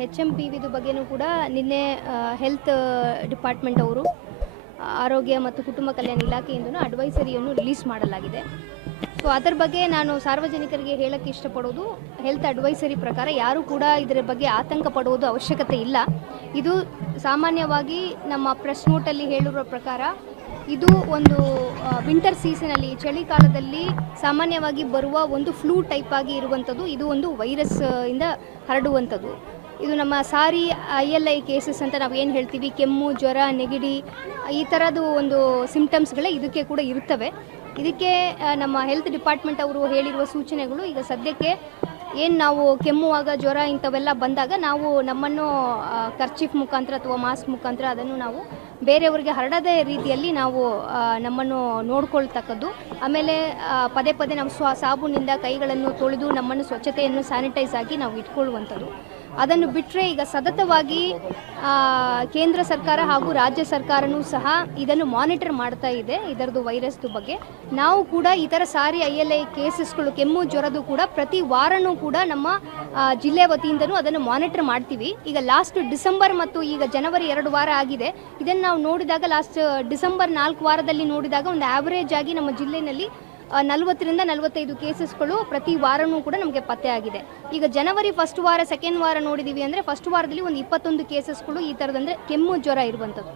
H M P ವಿದು ಬಗ್ಗೆನೂ ಕೂಡ ನಿನ್ನೆ ಹೆಲ್ತ್ ಡಿಪಾರ್ಟ್ಮೆಂಟ್ ಅವರು ಆರೋಗ್ಯ ಮತ್ತು ಕುಟುಂಬ ಕಲ್ಯಾಣ ಇಲಾಖೆಯಿಂದನೂ ಅಡ್ವೈಸರಿಯನ್ನು ರಿಲೀಸ್ ಮಾಡಲಾಗಿದೆ. ಸೊ ಅದರ ಬಗ್ಗೆ ನಾನು ಸಾರ್ವಜನಿಕರಿಗೆ ಹೇಳಕ್ಕೆ ಇಷ್ಟಪಡೋದು ಹೆಲ್ತ್ ಅಡ್ವೈಸರಿ ಪ್ರಕಾರ ಯಾರೂ ಕೂಡ ಇದರ ಬಗ್ಗೆ ಆತಂಕ ಪಡುವುದು ಅವಶ್ಯಕತೆ ಇಲ್ಲ. ಇದು ಸಾಮಾನ್ಯವಾಗಿ ನಮ್ಮ ಪ್ರೆಸ್ ನೋಟಲ್ಲಿ ಹೇಳಿರುವ ಪ್ರಕಾರ, ಇದು ಒಂದು ವಿಂಟರ್ ಸೀಸನಲ್ಲಿ ಚಳಿಗಾಲದಲ್ಲಿ ಸಾಮಾನ್ಯವಾಗಿ ಬರುವ ಒಂದು ಫ್ಲೂ ಟೈಪ್ ಆಗಿ ಇರುವಂಥದ್ದು, ಇದು ಒಂದು ವೈರಸ್ ಇಂದ ಹರಡುವಂಥದ್ದು. ಇದು ನಮ್ಮ SARI I L I cases ಅಂತ ನಾವು ಏನು ಹೇಳ್ತೀವಿ? ಕೆಮ್ಮು, ಜ್ವರ, ನೆಗಡಿ, ಈ ಥರದ್ದು ಒಂದು ಸಿಂಪ್ಟಮ್ಸ್ಗಳೇ ಇದಕ್ಕೆ ಕೂಡ ಇರ್ತವೆ ಇದಕ್ಕೆ ನಮ್ಮ ಹೆಲ್ತ್ ಡಿಪಾರ್ಟ್ಮೆಂಟ್ ಅವರು ಹೇಳಿರುವ ಸೂಚನೆಗಳು ಈಗ ಸದ್ಯಕ್ಕೆ ಏನು ನಾವು ಕೆಮ್ಮುವಾಗ ಜ್ವರ ಇಂಥವೆಲ್ಲ ಬಂದಾಗ ನಾವು ನಮ್ಮನ್ನು ಕರ್ಚಿಫ್ ಮುಖಾಂತರ ಅಥವಾ ಮಾಸ್ಕ್ ಮುಖಾಂತರ ಅದನ್ನು ನಾವು ಬೇರೆಯವರಿಗೆ ಹರಡದೇ ರೀತಿಯಲ್ಲಿ ನಾವು ನಮ್ಮನ್ನು ನೋಡ್ಕೊಳ್ತಕ್ಕದ್ದು. ಆಮೇಲೆ ಪದೇ ಪದೇ ನಾವು ಸ್ವ, ಸಾಬೂನಿಂದ ಕೈಗಳನ್ನು ತೊಳೆದು ನಮ್ಮನ್ನು ಸ್ವಚ್ಛತೆಯನ್ನು ಸ್ಯಾನಿಟೈಸ್ ಆಗಿ ನಾವು ಇಟ್ಕೊಳ್ಳುವಂಥದ್ದು. ಅದನ್ನು ಬಿಟ್ಟರೆ ಈಗ ಸತತವಾಗಿ ಕೇಂದ್ರ ಸರ್ಕಾರ ಹಾಗೂ ರಾಜ್ಯ ಸರ್ಕಾರನೂ ಸಹ ಇದನ್ನು ಮಾನಿಟರ್ ಮಾಡ್ತಾ ಇದೆ ಇದರದ್ದು ವೈರಸ್ದು ಬಗ್ಗೆ. ನಾವು ಕೂಡ ಇತರ ಸಾರಿ ಐ ಎಲ್ ಐ ಕೇಸಸ್ಗಳು ಕೆಮ್ಮು ಜ್ವರದು ಕೂಡ ಪ್ರತಿ ವಾರನೂ ಕೂಡ ನಮ್ಮ ಜಿಲ್ಲೆ ವತಿಯಿಂದನೂ ಅದನ್ನು ಮಾನಿಟರ್ ಮಾಡ್ತೀವಿ. ಈಗ ಲಾಸ್ಟ್ ಡಿಸೆಂಬರ್ ಮತ್ತು ಈಗ ಜನವರಿ ಎರಡು ವಾರ ಆಗಿದೆ. ಇದನ್ನು ನಾವು ನೋಡಿದಾಗ ಲಾಸ್ಟ್ ಡಿಸೆಂಬರ್ ನಾಲ್ಕು ವಾರದಲ್ಲಿ ನೋಡಿದಾಗ ಒಂದು ಆವರೇಜ್ ಆಗಿ ನಮ್ಮ ಜಿಲ್ಲೆಯಲ್ಲಿ ನಲವತ್ತರಿಂದ ನಲವತ್ತೈದು ಕೇಸಸ್ಗಳು ಪ್ರತಿ ವಾರನೂ ಕೂಡ ನಮಗೆ ಪತ್ತೆ ಆಗಿದೆ. ಈಗ ಜನವರಿ ಫಸ್ಟ್ ವಾರ ಸೆಕೆಂಡ್ ವಾರ ನೋಡಿದ್ದೀವಿ ಅಂದರೆ ಫಸ್ಟ್ ವಾರದಲ್ಲಿ ಒಂದು ಇಪ್ಪತ್ತೊಂದು ಕೇಸಸ್ಗಳು ಈ ಥರದಂದರೆ ಕೆಮ್ಮು ಜ್ವರ ಇರುವಂಥದ್ದು.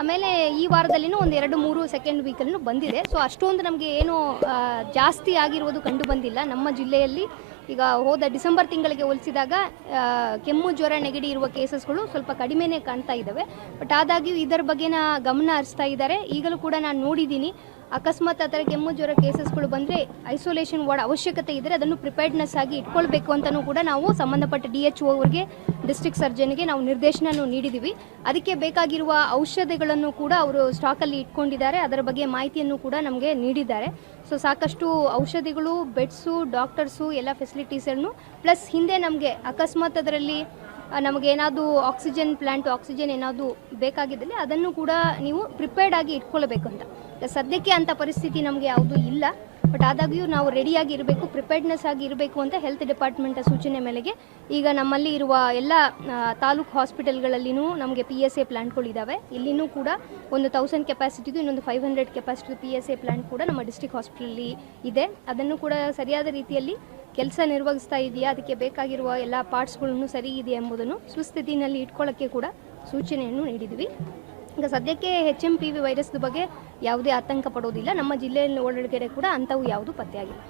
ಆಮೇಲೆ ಈ ವಾರದಲ್ಲಿನೂ ಒಂದು ಎರಡು ಮೂರು ಸೆಕೆಂಡ್ ವೀಕಲ್ಲೂ ಬಂದಿದೆ. ಸೊ ಅಷ್ಟೊಂದು ನಮಗೆ ಏನು ಜಾಸ್ತಿ ಆಗಿರುವುದು ಕಂಡು ಬಂದಿಲ್ಲ. ನಮ್ಮ ಜಿಲ್ಲೆಯಲ್ಲಿ ಈಗ ಹೋದ ಡಿಸೆಂಬರ್ ತಿಂಗಳಿಗೆ ಹೋಲಿಸಿದಾಗ ಕೆಮ್ಮು ಜ್ವರ ನೆಗಡಿ ಇರುವ ಕೇಸಸ್ಗಳು ಸ್ವಲ್ಪ ಕಡಿಮೆನೇ ಕಾಣ್ತಾ ಇದ್ದಾವೆ. ಬಟ್ ಆದಾಗ್ಯೂ ಇದರ ಬಗ್ಗೆನ ಗಮನ ಹರಿಸ್ತಾ ಇದ್ದಾರೆ. ಈಗಲೂ ಕೂಡ ನಾನು ನೋಡಿದ್ದೀನಿ. ಅಕಸ್ಮಾತ್ ಆ ಥರ ಕೆಮ್ಮು ಜ್ವರ ಕೇಸಸ್ಗಳು ಬಂದರೆ ಐಸೋಲೇಷನ್ ವಾರ್ಡ್ ಅವಶ್ಯಕತೆ ಇದ್ದರೆ ಅದನ್ನು ಪ್ರಿಪೇರ್ಡ್ನೆಸ್ ಆಗಿ ಇಟ್ಕೊಳ್ಬೇಕು ಅಂತಲೂ ಕೂಡ ನಾವು ಸಂಬಂಧಪಟ್ಟ ಡಿ ಎಚ್ ಅವರಿಗೆ, ಡಿಸ್ಟ್ರಿಕ್ಟ್ ಸರ್ಜನ್ಗೆ ನಾವು ನಿರ್ದೇಶನನೂ ನೀಡಿದ್ದೀವಿ ಅದಕ್ಕೆ ಬೇಕಾಗಿರುವ ಔಷಧಿಗಳನ್ನು ಕೂಡ ಅವರು ಸ್ಟಾಕಲ್ಲಿ ಇಟ್ಕೊಂಡಿದ್ದಾರೆ. ಅದರ ಬಗ್ಗೆ ಮಾಹಿತಿಯನ್ನು ಕೂಡ ನಮಗೆ ನೀಡಿದ್ದಾರೆ. ಸೊ ಸಾಕಷ್ಟು ಔಷಧಿಗಳು ಬೆಡ್ಸು ಡಾಕ್ಟರ್ಸು ಎಲ್ಲ ಫೆಸಿಲಿಟೀಸನ್ನು ಪ್ಲಸ್ ಹಿಂದೆ ನಮಗೆ ಅಕಸ್ಮಾತ್ ಅದರಲ್ಲಿ ನಮಗೇನಾದರೂ ಆಕ್ಸಿಜನ್ ಪ್ಲ್ಯಾಂಟ್ ಆಕ್ಸಿಜನ್ ಏನಾದರೂ ಬೇಕಾಗಿದ್ದಲ್ಲಿ ಅದನ್ನು ಕೂಡ ನೀವು ಪ್ರಿಪೇರ್ಡ್ ಆಗಿ ಇಟ್ಕೊಳ್ಬೇಕಂತ ಸದ್ಯಕ್ಕೆ ಅಂತ ಪರಿಸ್ಥಿತಿ ನಮಗೆ ಯಾವುದೂ ಇಲ್ಲ. ಬಟ್ ಆದಾಗ್ಯೂ ನಾವು ರೆಡಿಯಾಗಿ ಇರಬೇಕು ಪ್ರಿಪೇರ್ಡ್ನೆಸ್ ಆಗಿ ಇರಬೇಕು ಅಂತ ಹೆಲ್ತ್ ಡಿಪಾರ್ಟ್ಮೆಂಟ್ ಸೂಚನೆ ಮೇಲೆಗೆ ಈಗ ನಮ್ಮಲ್ಲಿ ಇರುವ ಎಲ್ಲ ತಾಲೂಕು ಹಾಸ್ಪಿಟಲ್ಗಳಲ್ಲಿನೂ ನಮಗೆ ಪಿ ಎಸ್ ಎ ಪ್ಲ್ಯಾಂಟ್ಗಳಿದ್ದಾವೆ ಇಲ್ಲಿನೂ ಕೂಡ ಒಂದು ತೌಸಂಡ್ ಕೆಪಾಸಿಟಿದು ಇನ್ನೊಂದು five hundred capacity P S A plant ಕೂಡ ನಮ್ಮ ಡಿಸ್ಟಿಕ್ ಹಾಸ್ಪಿಟಲಲ್ಲಿ ಇದೆ. ಅದನ್ನು ಕೂಡ ಸರಿಯಾದ ರೀತಿಯಲ್ಲಿ ಕೆಲಸ ನಿರ್ವಹಿಸ್ತಾ ಇದೆಯಾ, ಅದಕ್ಕೆ ಬೇಕಾಗಿರುವ ಎಲ್ಲ ಪಾರ್ಟ್ಸ್ಗಳನ್ನು ಸರಿ ಇದೆಯಾ ಎಂಬುದನ್ನು ಸುಸ್ಥಿತಿನಲ್ಲಿ ಇಟ್ಕೊಳ್ಳೋಕ್ಕೆ ಕೂಡ ಸೂಚನೆಯನ್ನು ನೀಡಿದ್ವಿ. ಈಗ ಸದ್ಯಕ್ಕೆ ಎಚ್ ಎಂ ಪಿ ವಿ ಬಗ್ಗೆ ಯಾವುದೇ ಆತಂಕ ಪಡೋದಿಲ್ಲ ನಮ್ಮ ಜಿಲ್ಲೆಯಲ್ಲಿ ಒಳಗಡೆ ಕೂಡ ಅಂಥವು ಯಾವುದು ಪತ್ತೆಯಾಗಿಲ್ಲ.